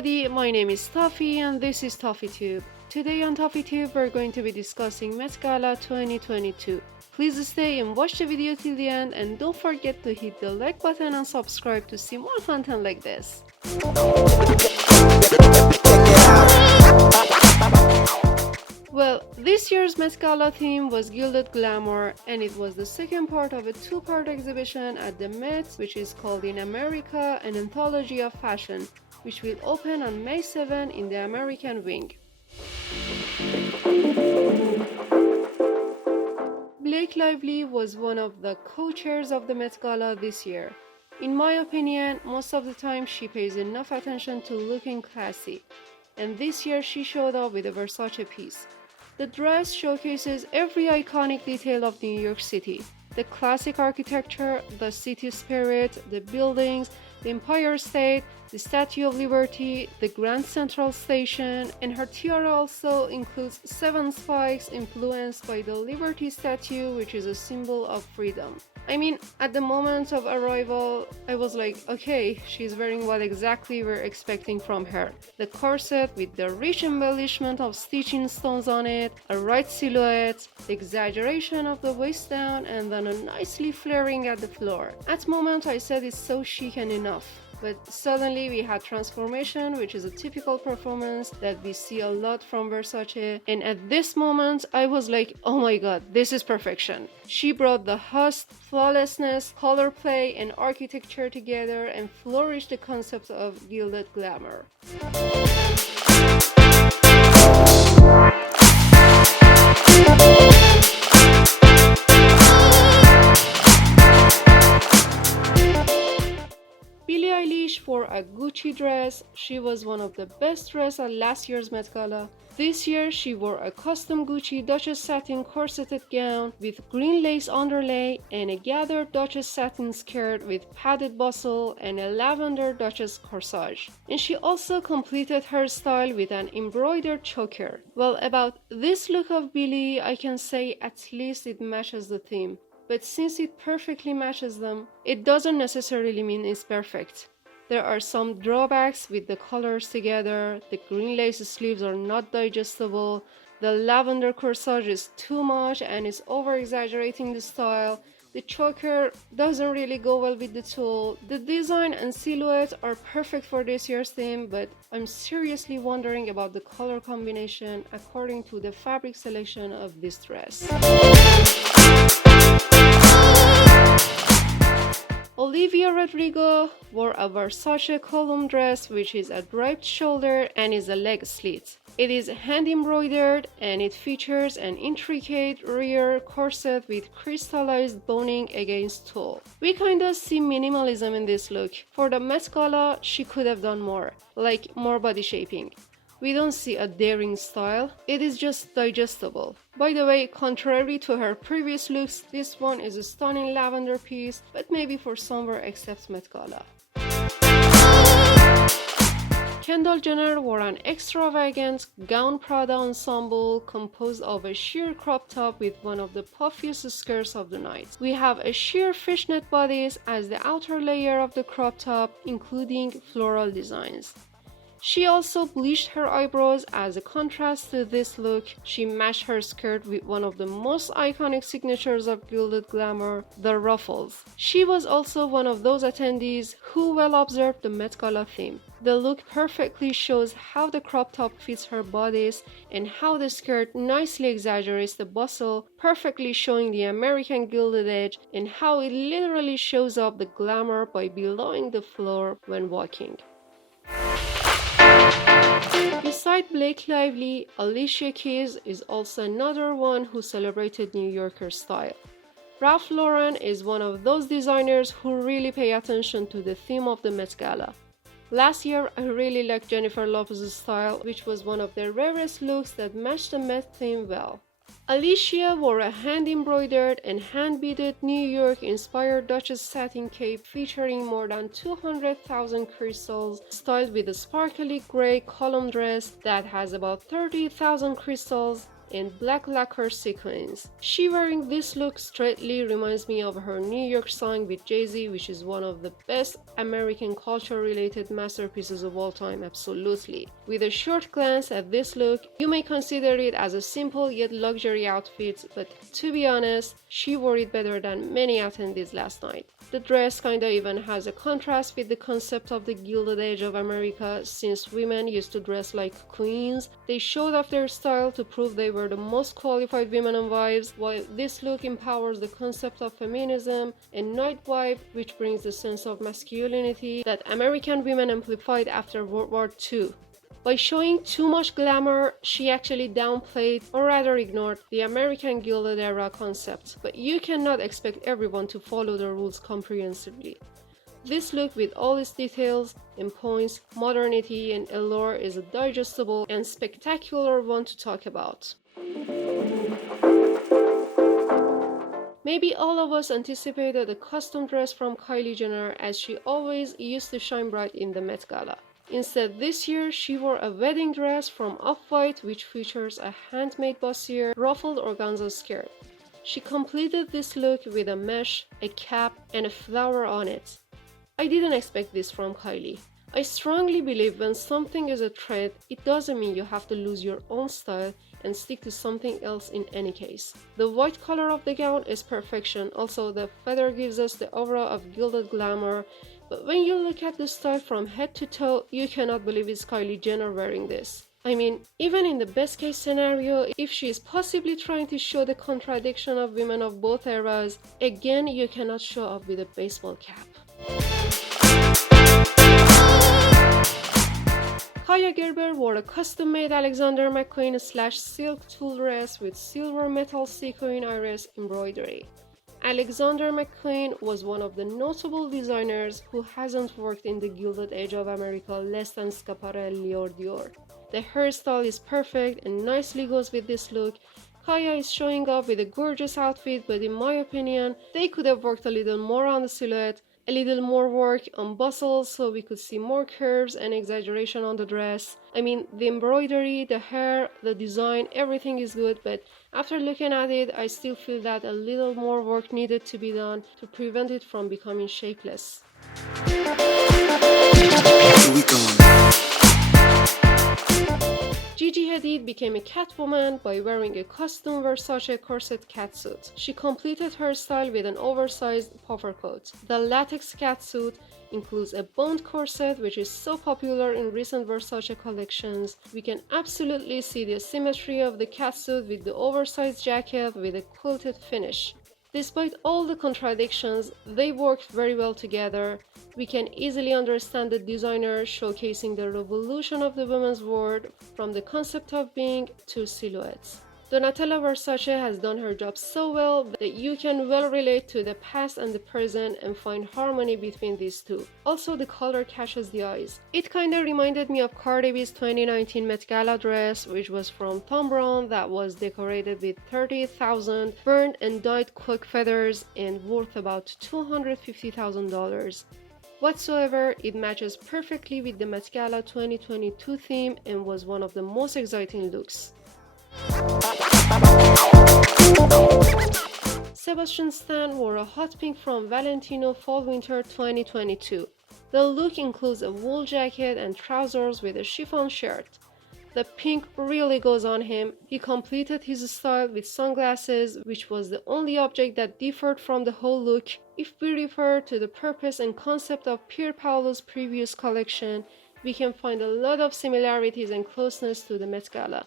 everybody, my name is Toffy and this is ToffyTube. Today on ToffyTube we're going to be discussing Met Gala 2022. Please stay and watch the video till the end and don't forget to hit the like button and subscribe to see more content like this. Well, this year's Met Gala theme was Gilded Glamour, and it was the second part of a two-part exhibition at the Met, which is called In America, an anthology of fashion, which will open on May 7 in the American wing. Blake Lively was one of the co-chairs of the Met Gala this year. In my opinion, most of the time she pays enough attention to looking classy, and this year she showed up with a Versace piece. The dress showcases every iconic detail of New York City. The classic architecture, the city spirit, the buildings, the Empire State, the Statue of Liberty, the Grand Central Station, and her tiara also includes 7 spikes influenced by the Liberty Statue, which is a symbol of freedom. I mean, at the moment of arrival, I was like, okay, she's wearing what exactly we're expecting from her. The corset with the rich embellishment of stitching stones on it, a right silhouette, the exaggeration of the waist down, and then a nicely flaring at the floor. At the moment, I said it's so chic and enough. But suddenly we had transformation, which is a typical performance that we see a lot from Versace. And at this moment, I was like, oh my god, this is perfection. She brought the hust, flawlessness, color play, and architecture together and flourished the concept of gilded glamour. Billie Eilish wore a Gucci dress. She was one of the best dressed at last year's Met Gala. This year, she wore a custom Gucci Duchess satin corseted gown with green lace underlay and a gathered Duchess satin skirt with padded bustle and a lavender Duchess corsage. And she also completed her style with an embroidered choker. Well, about this look of Billie, I can say at least it matches the theme. But since it perfectly matches them, it doesn't necessarily mean it's perfect. There are some drawbacks with the colors together, the green lace sleeves are not digestible, the lavender corsage is too much and is over-exaggerating the style, the choker doesn't really go well with the tulle, the design and silhouette are perfect for this year's theme, but I'm seriously wondering about the color combination according to the fabric selection of this dress. Olivia Rodrigo wore a Versace column dress which is a draped shoulder and is a leg slit. It is hand embroidered and it features an intricate rear corset with crystallized boning against tulle. We kinda see minimalism in this look. For the Met Gala, she could have done more, like more body shaping. We don't see a daring style, it is just digestible. By the way, contrary to her previous looks, this one is a stunning lavender piece, but maybe for somewhere except Met Gala. Kendall Jenner wore an extravagant gown Prada ensemble composed of a sheer crop top with one of the puffiest skirts of the night. We have a sheer fishnet bodice as the outer layer of the crop top, including floral designs. She also bleached her eyebrows as a contrast to this look. She matched her skirt with one of the most iconic signatures of gilded glamour, the ruffles. She was also one of those attendees who well observed the Met Gala theme. The look perfectly shows how the crop top fits her bodice and how the skirt nicely exaggerates the bustle, perfectly showing the American gilded edge, and how it literally shows up the glamour by billowing the floor when walking. Beside Blake Lively, Alicia Keys is also another one who celebrated New Yorker style. Ralph Lauren is one of those designers who really pay attention to the theme of the Met Gala. Last year, I really liked Jennifer Lopez's style, which was one of the rarest looks that matched the Met theme well. Alicia wore a hand-embroidered and hand-beaded New York-inspired Duchess satin cape featuring more than 200,000 crystals, styled with a sparkly gray column dress that has about 30,000 crystals. and black lacquer sequins. She wearing this look straightly reminds me of her New York song with Jay-Z, which is one of the best American culture-related masterpieces of all time, absolutely. With a short glance at this look, you may consider it as a simple yet luxury outfit, but to be honest, she wore it better than many attendees last night. The dress kinda even has a contrast with the concept of the Gilded Age of America, since women used to dress like queens. They showed off their style to prove they were the most qualified women and wives, while this look empowers the concept of feminism and night wife, which brings the sense of masculinity that American women amplified after World War II. By showing too much glamour, she actually downplayed, or rather ignored, the American Gilded Era concept. But you cannot expect everyone to follow the rules comprehensively. This look, with all its details and points, modernity and allure, is a digestible and spectacular one to talk about. Maybe all of us anticipated a custom dress from Kylie Jenner, as she always used to shine bright in the Met Gala. Instead, this year, she wore a wedding dress from Uppbeat, which features a handmade bustier, ruffled organza skirt. She completed this look with a mesh, a cap, and a flower on it. I didn't expect this from Kylie. I strongly believe when something is a trend, it doesn't mean you have to lose your own style and stick to something else in any case. The white color of the gown is perfection, also the feather gives us the aura of gilded glamour, but when you look at the style from head to toe, you cannot believe it's Kylie Jenner wearing this. I mean, even in the best case scenario, if she is possibly trying to show the contradiction of women of both eras, again you cannot show up with a baseball cap. Kaia Gerber wore a custom-made Alexander McQueen silk tulle dress with silver metal sequin iris embroidery. Alexander McQueen was one of the notable designers who hasn't worked in the Gilded Age of America less than Schiaparelli or Dior. The hairstyle is perfect and nicely goes with this look. Kaia is showing up with a gorgeous outfit, but in my opinion, they could have worked a little more on the silhouette, a little more work on bustles so we could see more curves and exaggeration on the dress. I mean, the embroidery, the hair, the design, everything is good, but after looking at it, I still feel that a little more work needed to be done to prevent it from becoming shapeless. Here we go. Gigi Hadid became a Catwoman by wearing a custom Versace corset catsuit. She completed her style with an oversized puffer coat. The latex catsuit includes a boned corset, which is so popular in recent Versace collections. We can absolutely see the symmetry of the catsuit with the oversized jacket with a quilted finish. Despite all the contradictions, they worked very well together. We can easily understand the designer showcasing the revolution of the women's world from the concept of being two silhouettes. Donatella Versace has done her job so well that you can well relate to the past and the present and find harmony between these two. Also, the color catches the eyes. It kinda reminded me of Cardi B's 2019 Met Gala dress, which was from Thom Browne, that was decorated with 30,000 burned and dyed quack feathers and worth about $250,000. Whatsoever, it matches perfectly with the Met Gala 2022 theme and was one of the most exciting looks. Sebastian Stan wore a hot pink from Valentino Fall-Winter 2022. The look includes a wool jacket and trousers with a chiffon shirt. The pink really goes on him. He completed his style with sunglasses, which was the only object that differed from the whole look. If we refer to the purpose and concept of Pier Paolo's previous collection, we can find a lot of similarities and closeness to the Met Gala.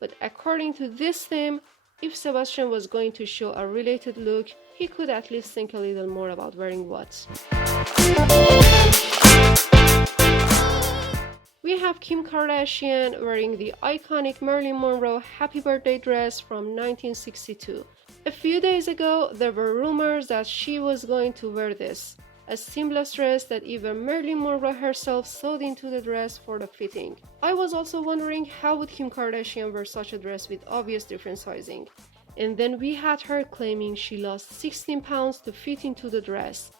But according to this theme, if Sebastian was going to show a related look, he could at least think a little more about wearing what. We have Kim Kardashian wearing the iconic Marilyn Monroe Happy Birthday dress from 1962. A few days ago, there were rumors that she was going to wear this, a seamless dress that even Marilyn Monroe herself sewed into the dress for the fitting. I was also wondering how would Kim Kardashian wear such a dress with obvious different sizing. And then we had her claiming she lost 16 pounds to fit into the dress.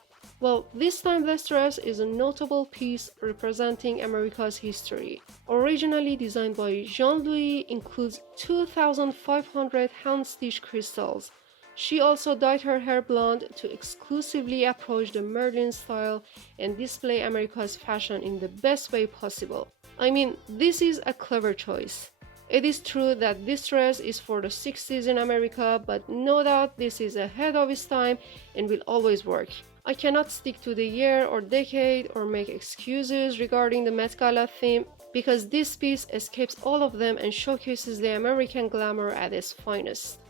Well, this timeless dress is a notable piece representing America's history. Originally designed by Jean-Louis, includes 2,500 hand-stitched crystals. She also dyed her hair blonde to exclusively approach the Merlin style and display America's fashion in the best way possible. I mean, this is a clever choice. It is true that this dress is for the 60s in America, but no doubt this is ahead of its time and will always work. I cannot stick to the year or decade or make excuses regarding the Met Gala theme because this piece escapes all of them and showcases the American glamour at its finest.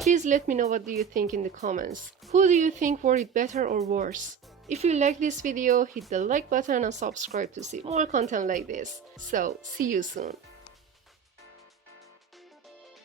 Please let me know what do you think in the comments. Who do you think wore it better or worse? If you like this video, hit the like button and subscribe to see more content like this. So, see you soon.